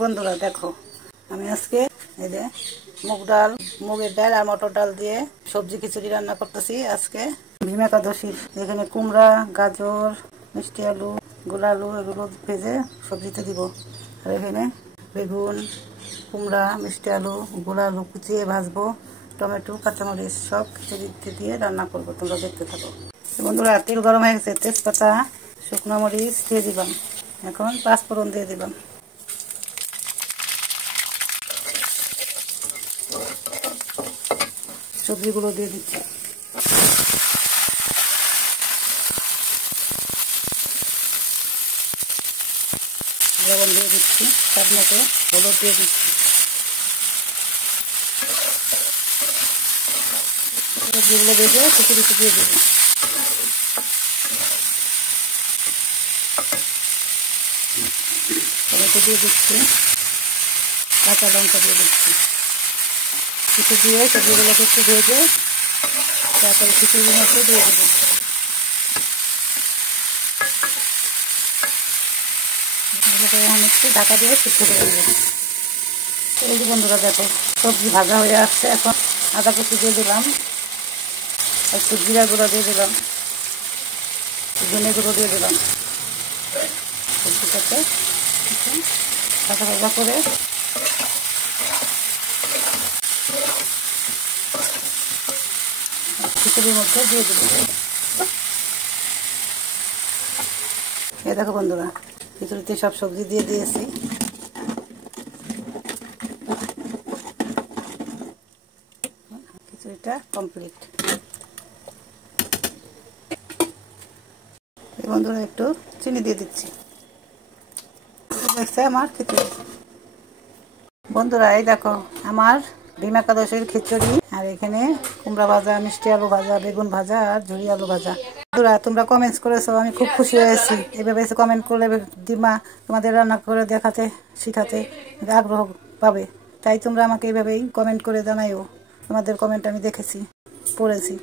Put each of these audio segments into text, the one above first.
বন্ধুরা দেখো, আমি আজকে এই যে মুগের ডাল আর মটর ডাল দিয়ে সবজি খিচুড়ি রান্না করতেছি। আজকে ভীম একাদশীর। এখানে কুমড়া, গাজর, মিষ্টি আলু, গোলা আলু এগুলো ভেজে সবজিতে দিব। আর এখানে বেগুন, কুমড়া, মিষ্টি আলু, গোলা আলু কুচিয়ে ভাজবো, টমেটো, কাঁচামরিচ সব খিচুড়িতে দিয়ে রান্না করবো। তোমরা দেখতে থাকো। বন্ধুরা তেল গরম হয়ে গেছে, তেজপাতা, শুকনো মরিচ দিয়ে দিলাম। এখন পাঁচফোড়ন দিয়ে দিলাম। সবজিগুলো দিয়ে দিচ্ছি। লবণ দিয়ে দিচ্ছি, স্বাদ মতো হলুদ দিয়ে দিচ্ছি। সবজিগুলো ভেজে খিচুড়িতে দিয়ে দেবো। টমেটো দিয়ে দিচ্ছি, কাঁচা লঙ্কা দিয়ে দিচ্ছি। কিছু দিয়ে সবজিগুলোকে একটু ভেজে তারপরে খিচুড়ির মধ্যে দিয়ে দেবো। এখন একটু ঢাকা দিয়ে সিদ্ধ করে দেবো। এই যে বন্ধুরা দেখো, সবজি ভাজা হয়ে আসছে। এখন আদা কুচি দিয়ে দিলাম, একটু জিরা গুঁড়ো দিয়ে দিলাম, ধনে গুঁড়ো দিয়ে দিলাম। সবজিটাকে ভাজা ভাজা করে খিচুড়ির মধ্যে দিয়ে দেবো। এই দেখো বন্ধুরা, খিচুড়িতে সব সবজি দিয়ে দিয়েছি। খিচুড়িটা কমপ্লিট। এই বন্ধুরা একটু চিনি দিয়ে দিচ্ছি। দেখছে আমার খিচুড়ি। বন্ধুরা এই দেখো আমার ভীম একাদশীর খিচুড়ি। আর এখানে কুমড়া ভাজা, মিষ্টি আলু ভাজা, বেগুন ভাজা আর ঝুরি আলু ভাজা। বন্ধুরা তোমরা কমেন্টস করেছো, আমি খুব খুশি হয়েছি। এভাবে কমেন্ট করলে দিমা তোমাদের রান্না করে দেখাতে শিখাতে আগ্রহ পাবে। তাই তোমরা আমাকে এইভাবেই কমেন্ট করে জানাইও। তোমাদের কমেন্ট আমি দেখেছি, পড়েছি।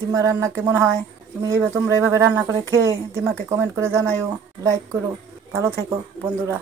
দিমা রান্না কেমন হয় তোমরা এইভাবে রান্না করে খেয়ে দিমাকে কমেন্ট করে জানাইও, লাইক করো। ভালো থেকো বন্ধুরা।